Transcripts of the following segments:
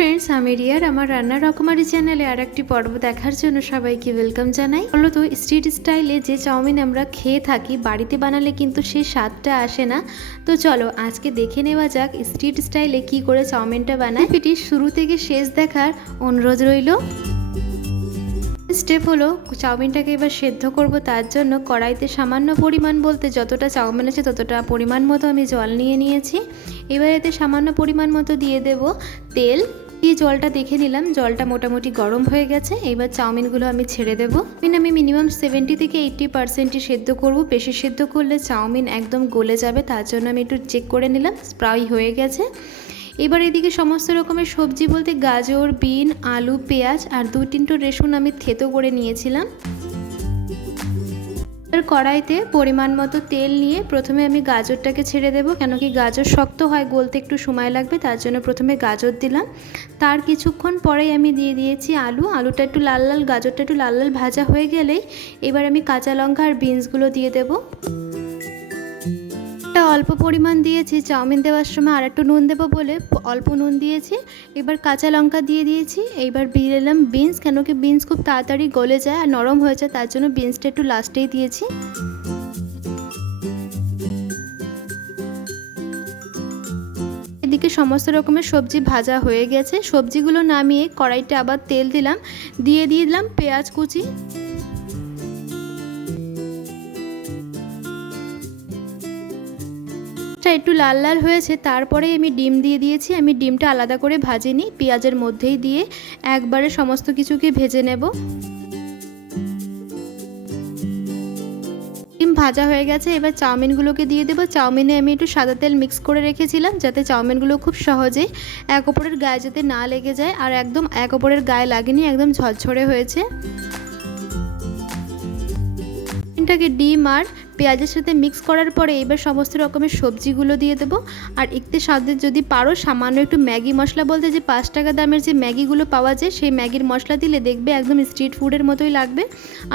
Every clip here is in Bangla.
ফ্রেন্ডস, আমি রিয়ার আমার রান্নার রকমারি চ্যানেলে আর একটি পর্ব দেখার জন্য সবাইকে ওয়েলকাম জানাই। মূলত স্ট্রিট স্টাইলে যে চাউমিন আমরা খেয়ে থাকি, বাড়িতে বানালে কিন্তু সেই স্বাদটা আসে না। তো চলো আজকে দেখে নেওয়া যাক স্ট্রিট স্টাইলে কি করে চাউমিনটা বানায়। ভিডিওটি শুরু থেকে শেষ দেখার অনুরোধ রইল। স্টেপ হলো চাউমিনটাকে এবার সেদ্ধ করব। তার জন্য কড়াইতে সামান্য পরিমাণ বলতে যতটা চাউমিন আছে ততটা পরিমাণ মতো আমি জল নিয়ে নিয়েছি। এবার এতে সামান্য পরিমাণ মতো দিয়ে দেব তেল। দিয়ে জলটা দেখে নিলাম, জলটা মোটামুটি গরম হয়ে গেছে। এবার চাউমিনগুলো আমি ছেড়ে দেবো। আমি মিনিমাম 70 থেকে 80% সেদ্ধ করব। বেশি সেদ্ধ করলে চাউমিন একদম গলে যাবে, তার জন্য আমি একটু চেক করে নিলাম। প্রায় হয়ে গেছে। এবার এদিকে সমস্ত রকমের সবজি বলতে গাজর, বিন, আলু, পেঁয়াজ আর 2-3টো রসুন আমি থেতো করে নিয়েছিলাম। কড়াইতে পরিমাণ মতো তেল নিয়ে প্রথমে আমি গাজরটাকে ছেড়ে দেবো, কেন কি গাজর শক্ত হয়, গলতে একটু সময় লাগবে, তার জন্য প্রথমে গাজর দিলাম। তার কিছুক্ষণ পরেই আমি দিয়ে দিয়েছি আলুটা একটু লাল লাল, গাজরটা একটু লাল লাল ভাজা হয়ে গেলেই এবার আমি কাঁচা লঙ্কা আর বিনসগুলো দিয়ে দেবো। অল্প পরিমাণ দিয়েছি, চাউমিন দেওয়ার সময় আর একটু নুন দেবো বলে অল্প নুন দিয়েছি। এবার কাঁচা লঙ্কা দিয়ে দিয়েছি। এইবার দিয়ে দিলাম বিনস, কেন কি বিনস খুব তাড়াতাড়ি গলে যায় আর নরম হয়ে যায়, তার জন্য বিনসটা একটু লাস্টেই দিয়েছি। এদিকে সমস্ত রকমের সবজি ভাজা হয়ে গেছে। সবজিগুলো নামিয়ে কড়াইতে আবার তেল দিলাম, দিয়ে দিলাম পেঁয়াজ কুচি। একটু লাল লাল হয়েছে, তারপরে আমি ডিম দিয়ে দিয়েছি। আমি ডিমটা আলাদা করে ভাজিনি, পেঁয়াজের মধ্যেই দিয়ে একবারে সমস্ত কিছুকে ভেজে নেব। ডিম ভাজা হয়ে গেছে, এবার চাউমিনগুলোকে দিয়ে দেবো। চাউমিনে আমি একটু সাদা তেল মিক্স করে রেখেছিলাম, যাতে চাউমিনগুলো খুব সহজেই এক অপরের গায়ে যাতে না লেগে যায়, আর একদম এক অপরের গায়ে লাগেনি, একদম ঝরঝরে হয়েছে। ডিম আর পেঁয়াজের সাথে মিক্স করার পরে এবার সমস্ত রকমের সবজিগুলো দিয়ে দেবো। আর একটু স্বাদে যদি পারো সামান্য একটু ম্যাগি মশলা বলতে যে 5 টাকা দামের যে ম্যাগিগুলো পাওয়া যায়, সেই ম্যাগির মশলা দিলে দেখবে একদম স্ট্রিট ফুডের মতোই লাগবে।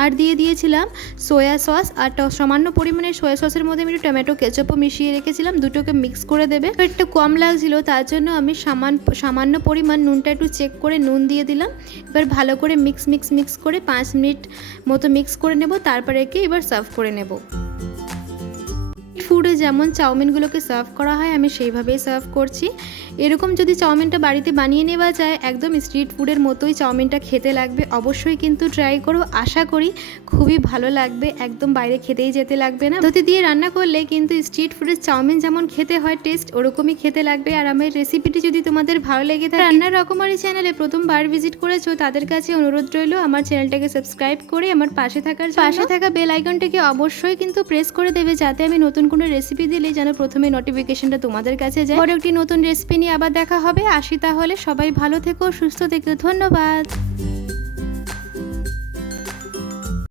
আর দিয়ে দিয়েছিলাম সয়া সস, আর সামান্য পরিমাণে সয়া সসের মধ্যে আমি একটু টমেটো কেচাপও মিশিয়ে রেখেছিলাম, দুটোকে মিক্স করে দেবে। একটু কম লাগছিল, তার জন্য আমি সামান্য পরিমাণ নুনটা একটু চেক করে নুন দিয়ে দিলাম। এবার ভালো করে মিক্স করে 5 মিনিট মতো মিক্স করে নেব, তারপরে এবার সার্ভ করে নেব। ফুডে যেমন চাউমিনগুলোকে সার্ভ করা হয় আমি সেইভাবেই সার্ভ করছি। এরকম যদি চাউমিনটা বাড়িতে বানিয়ে নেওয়া যায়, একদম স্ট্রিট ফুডের মতোই চাউমিনটা খেতে লাগবে। অবশ্যই কিন্তু ট্রাই করো, আশা করি খুবই ভালো লাগবে, একদম বাইরে খেতেই যেতে লাগবে না। পদ্ধতি দিয়ে রান্না করলে কিন্তু স্ট্রিট ফুডের চাউমিন যেমন খেতে হয় টেস্ট, ওরকমই খেতে লাগবে। আর আমার রেসিপিটি যদি তোমাদের ভালো লেগে থাকে, রান্নার রকমারি চ্যানেলে প্রথমবার ভিজিট করেছো তাদের কাছে অনুরোধ রইল আমার চ্যানেলটাকে সাবস্ক্রাইব করে আমার পাশে থাকা বেল আইকনটাকে অবশ্যই কিন্তু প্রেস করে দেবে, যাতে আমি নতুন কোনো রেসিপি দিলে যেন প্রথমে নোটিফিকেশনটা তোমাদের কাছে যায়। পরে একটি নতুন রেসিপি নিয়ে আবার দেখা হবে। আসি তাহলে, সবাই ভালো থেকো, সুস্থ থেকো, ধন্যবাদ।